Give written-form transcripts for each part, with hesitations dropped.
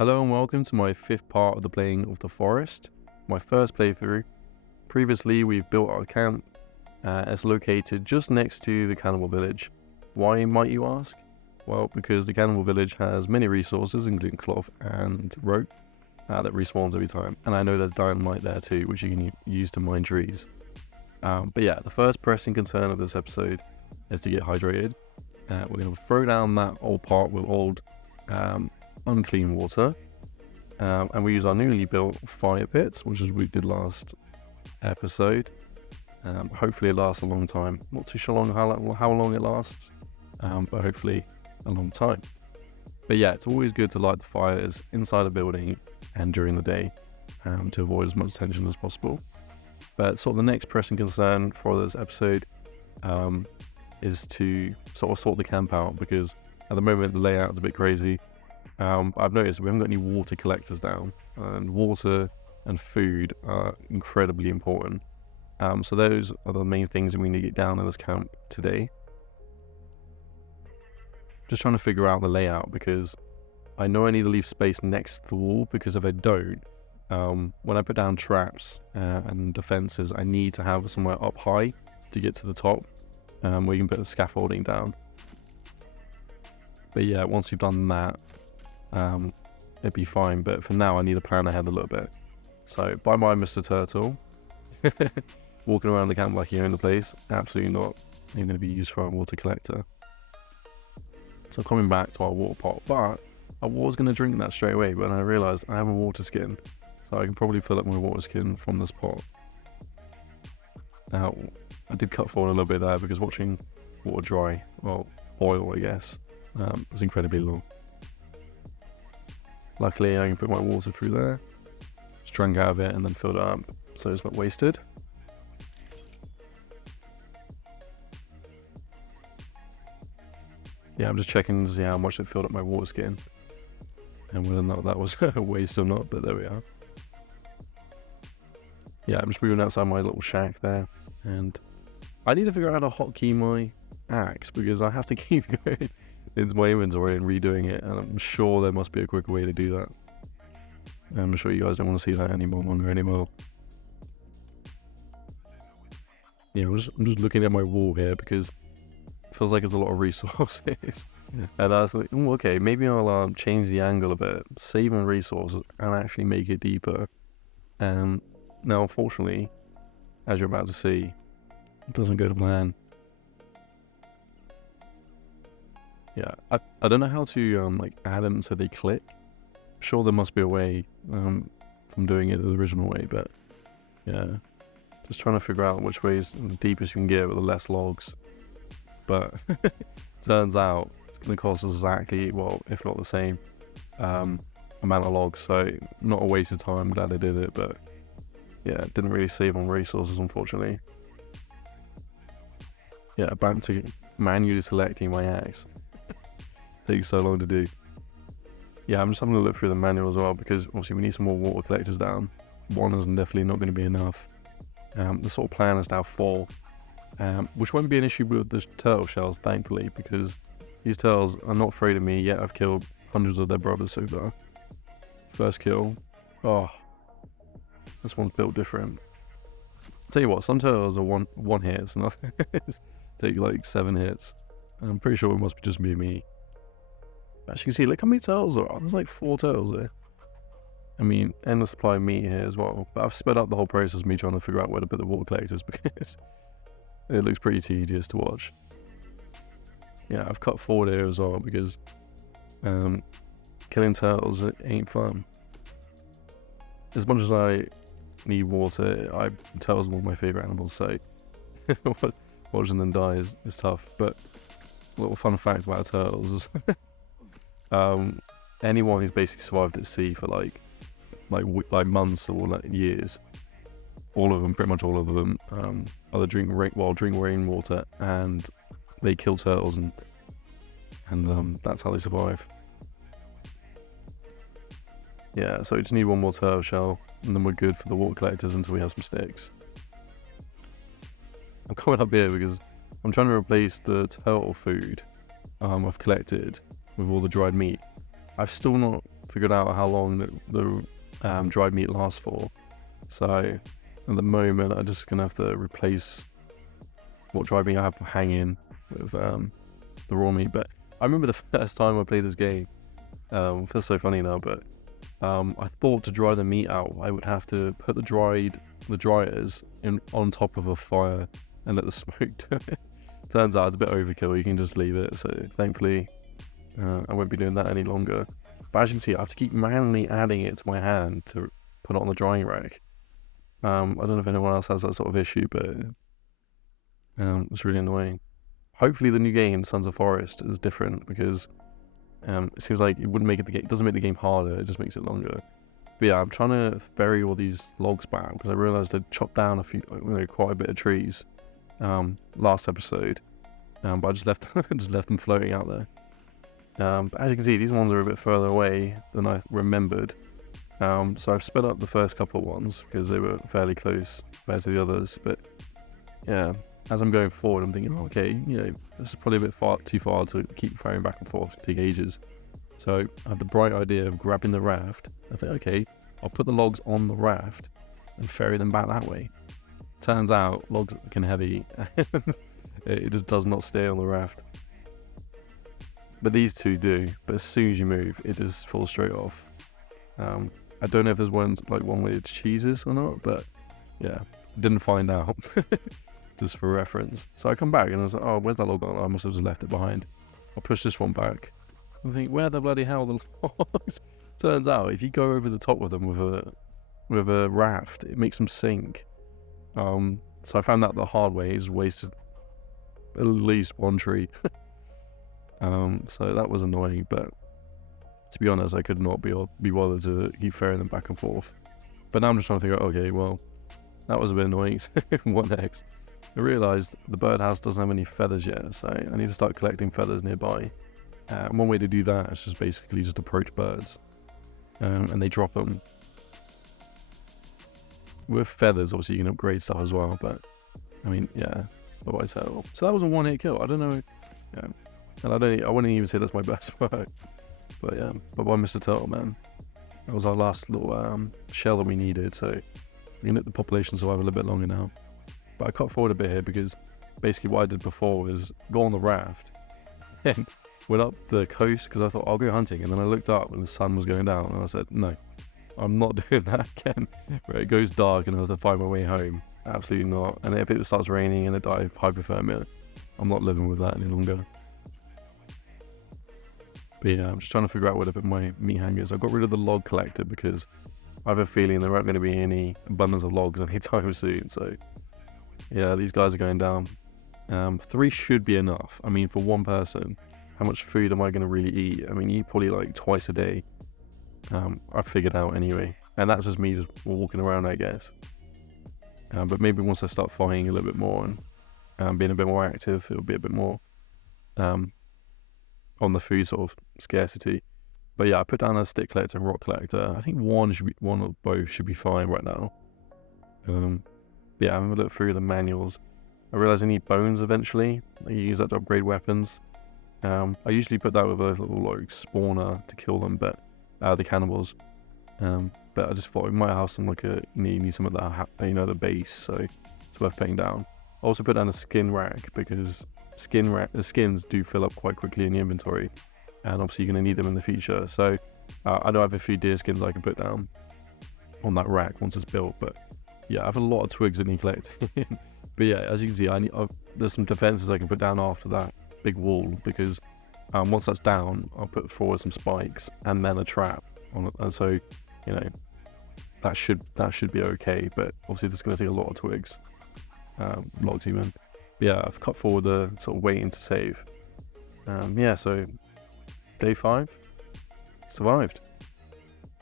Hello and welcome to my fifth part of the playing of the forest, my first playthrough. Previously we've built our camp. It's located just next to the cannibal village. Why might you ask? Well, because the cannibal village has many resources including cloth and rope that respawns every time, and I know there's dynamite there too which you can use to mine trees. But yeah, the first pressing concern of this episode is to get hydrated. We're going to throw down that old pot with old unclean water, and we use our newly built fire pits, which is we did last episode. Hopefully it lasts a long time. Not too sure how long it lasts, but hopefully a long time. But yeah, it's always good to light the fires inside a building and during the day to avoid as much tension as possible. But sort of the next pressing concern for this episode is to sort of sort the camp out, because at the moment the layout is a bit crazy. I've noticed we haven't got any water collectors down, and water and food are incredibly important. So those are the main things that we need to get down in this camp today. Just trying to figure out the layout, because I know I need to leave space next to the wall, because if I don't, when I put down traps and defenses, I need to have somewhere up high to get to the top, where you can put the scaffolding down. But yeah, once you've done that, it'd be fine, but for now I need to plan ahead a little bit. So bye bye Mr. Turtle. Walking around the camp like you own the place, absolutely not. You're going to be used for our water collector. So coming back to our water pot, but I was going to drink that straight away, but I realised I have a water skin, so I can probably fill up my water skin from this pot. Now, I did cut forward a little bit there because watching water dry, well, boil I guess, is incredibly long. Luckily I can put my water through there, just drank out of it and then filled it up so it's not wasted. Yeah, I'm just checking to see how much it filled up my water skin and whether or not that was a waste or not, but there we are. Yeah, I'm just moving outside my little shack there, and I need to figure out how to hotkey my axe, because I have to keep going into my inventory and redoing it, and I'm sure there must be a quicker way to do that. I'm sure you guys don't want to see that anymore. Yeah, I'm just looking at my wall here because it feels like there's a lot of resources. And I was like, oh, okay, maybe I'll change the angle a bit, save on resources, and actually make it deeper. And now, unfortunately, as you're about to see, it doesn't go to plan. Yeah, I don't know how to like add them so they click. Sure, there must be a way from doing it the original way, but yeah, just trying to figure out which way is the deepest you can get with the less logs. But turns out it's going to cost us exactly, well, if not the same amount of logs, so not a waste of time. I'm glad I did it, but yeah, didn't really save on resources, unfortunately. Yeah, back to manually selecting my axe. Takes so long to do. Yeah, I'm just having a look through the manual as well, because obviously we need some more water collectors down. One is definitely not going to be enough. The sort of plan is to have 4, which won't be an issue with the turtle shells, thankfully, because these turtles are not afraid of me, yet I've killed hundreds of their brothers so far. First kill. Oh, this one's built different. I'll tell you what, some turtles are one hits, and others take like 7 hits. I'm pretty sure it must just be me. As you can see, look how many turtles there are. There's like 4 turtles there. I mean, endless supply of meat here as well. But I've sped up the whole process of me trying to figure out where to put the water collectors, because it looks pretty tedious to watch. Yeah, I've cut forward here as well, because killing turtles ain't fun. As much as I need water, turtles are one of my favourite animals, so watching them die is tough. But a little fun fact about turtles is anyone who's basically survived at sea for like months or like years, pretty much all of them, either drink rainwater, and they kill turtles, and that's how they survive. Yeah, so we just need one more turtle shell, and then we're good for the water collectors until we have some sticks. I'm coming up here because I'm trying to replace the turtle food I've collected with all the dried meat. I've still not figured out how long the dried meat lasts for. So at the moment, I'm just gonna have to replace what dried meat I have hanging with the raw meat. But I remember the first time I played this game. Feels so funny now, but I thought to dry the meat out, I would have to put the dryers on top of a fire and let the smoke do it. Turns out it's a bit overkill. You can just leave it. So thankfully, I won't be doing that any longer. But as you can see, I have to keep manually adding it to my hand to put it on the drying rack. I don't know if anyone else has that sort of issue, but it's really annoying. Hopefully, the new game, Sons of Forest, is different because it seems like it wouldn't make it doesn't make the game harder. It just makes it longer. But yeah, I'm trying to bury all these logs back because I realised I'd chopped down quite a bit of trees last episode, but I just left them floating out there. But as you can see, these ones are a bit further away than I remembered. So I've sped up the first couple of ones because they were fairly close compared to the others. But yeah, as I'm going forward, I'm thinking, okay, this is probably a bit too far to keep ferrying back and forth. It take ages. So I have the bright idea of grabbing the raft. I think, okay, I'll put the logs on the raft and ferry them back that way. Turns out logs are looking heavy. It just does not stay on the raft. But these two do. But as soon as you move, it just falls straight off. I don't know if there's one way it cheeses or not, but yeah, didn't find out. Just for reference. So I come back and I was like, oh, where's that log gone? I must have just left it behind. I'll push this one back. I think, where the bloody hell are the logs? Turns out, if you go over the top of them with a raft, it makes them sink. So I found that the hard way. Is wasted at least one tree. So that was annoying, but to be honest, I could not be bothered to keep ferrying them back and forth. But now I'm just trying to figure out, okay, well, that was a bit annoying. What next? I realised the birdhouse doesn't have any feathers yet, so I need to start collecting feathers nearby. One way to do that is just basically just approach birds, and they drop them. With feathers, obviously you can upgrade stuff as well, but I mean, yeah, otherwise terrible. So that was a one-hit kill. I don't know, yeah, and I wouldn't even say that's my best work, but yeah, bye-bye Mr. Turtle, man. That was our last little shell that we needed, so we can let the population survive a little bit longer now. But I cut forward a bit here because basically what I did before was go on the raft and went up the coast because I thought I'll go hunting, and then I looked up and the sun was going down and I said, no, I'm not doing that again. Where it goes dark and I have to find my way home. Absolutely not. And if it starts raining and I die of hypothermia, I'm not living with that any longer. But yeah, I'm just trying to figure out where to put my meat hangers. I got rid of the log collector because I have a feeling there aren't going to be any abundance of logs anytime soon. So yeah, these guys are going down. 3 should be enough. I mean, for one person, how much food am I going to really eat? I mean, you eat probably like twice a day. I've figured out anyway. And that's just me just walking around, I guess. But maybe once I start fighting a little bit more and being a bit more active, it'll be a bit more on the food sort of scarcity. But yeah, I put down a stick collector and rock collector. I think one or both should be fine right now. Yeah, I'm gonna look through the manuals. I realize I need bones eventually. I use that to upgrade weapons. I usually put that with a little like spawner to kill them, but the cannibals. But I just thought we might have some you need some of that, the base, so it's worth putting down. I also put down a skin rack because the skins do fill up quite quickly in the inventory, and obviously you're going to need them in the future. So I know I have a few deer skins I can put down on that rack once it's built, but yeah, I have a lot of twigs that need collecting. But yeah, as you can see, there's some defenses I can put down after that big wall, because once that's down, I'll put forward some spikes and then a trap on it, and so that should be okay. But obviously this is going to take a lot of twigs, logs even. But yeah, I've cut forward the sort of waiting to save. Yeah, so day 5 survived.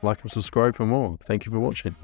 Like and subscribe for more. Thank you for watching.